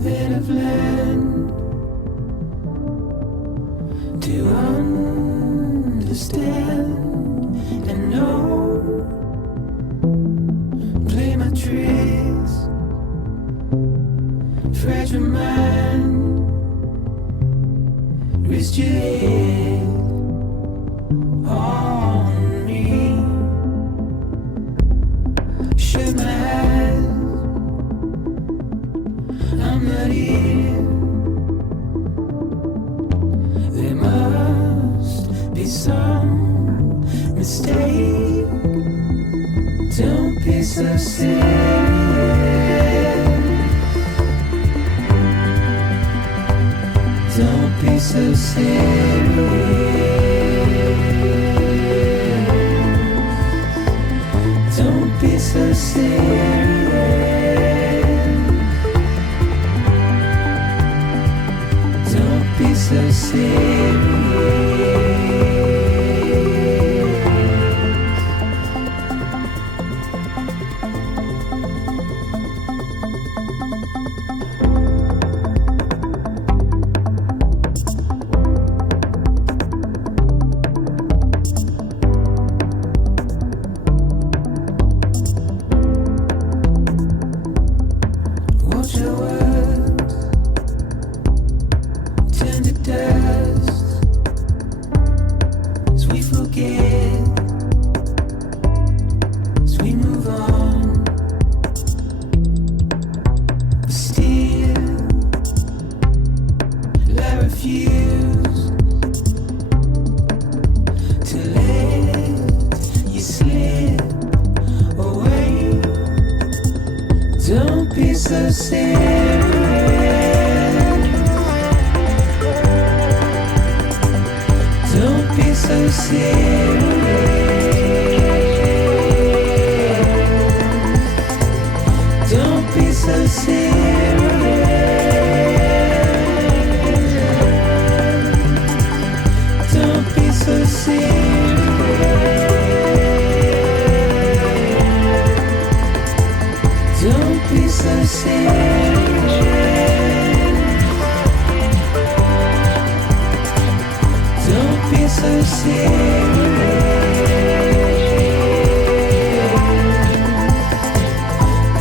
that I've learned to understand and know. Play my tricks, fragile mind, risk your head on me. Shut my eyes, I'm not here. There must be some mistake. Don't be so serious. Don't be so serious. Don't be so serious. Don't be so serious. Watch your words turn to dust as we forget, as we move on. But still, I refuse to let you slip away. Don't be so serious. Don't be so serious. Don't be so serious. Don't be so serious. Don't be so serious. Don't be so serious.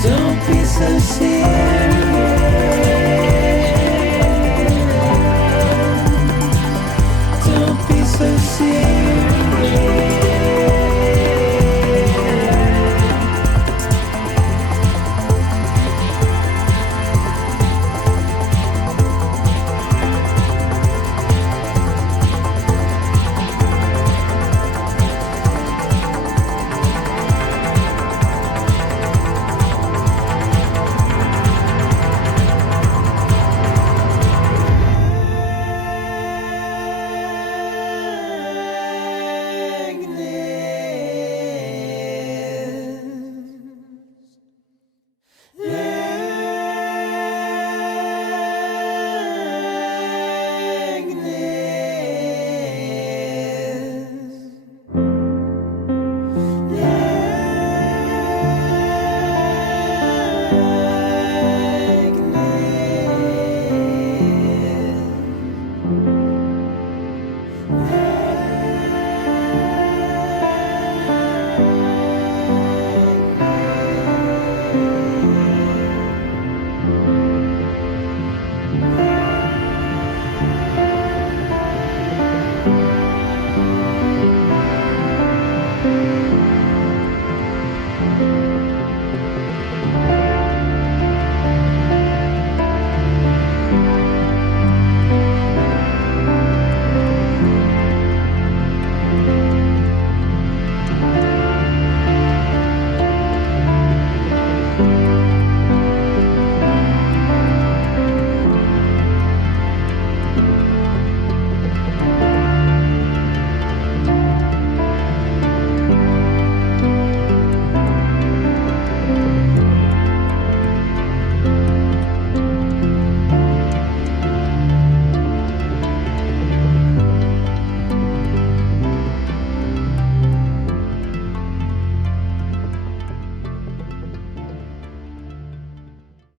Don't be so serious.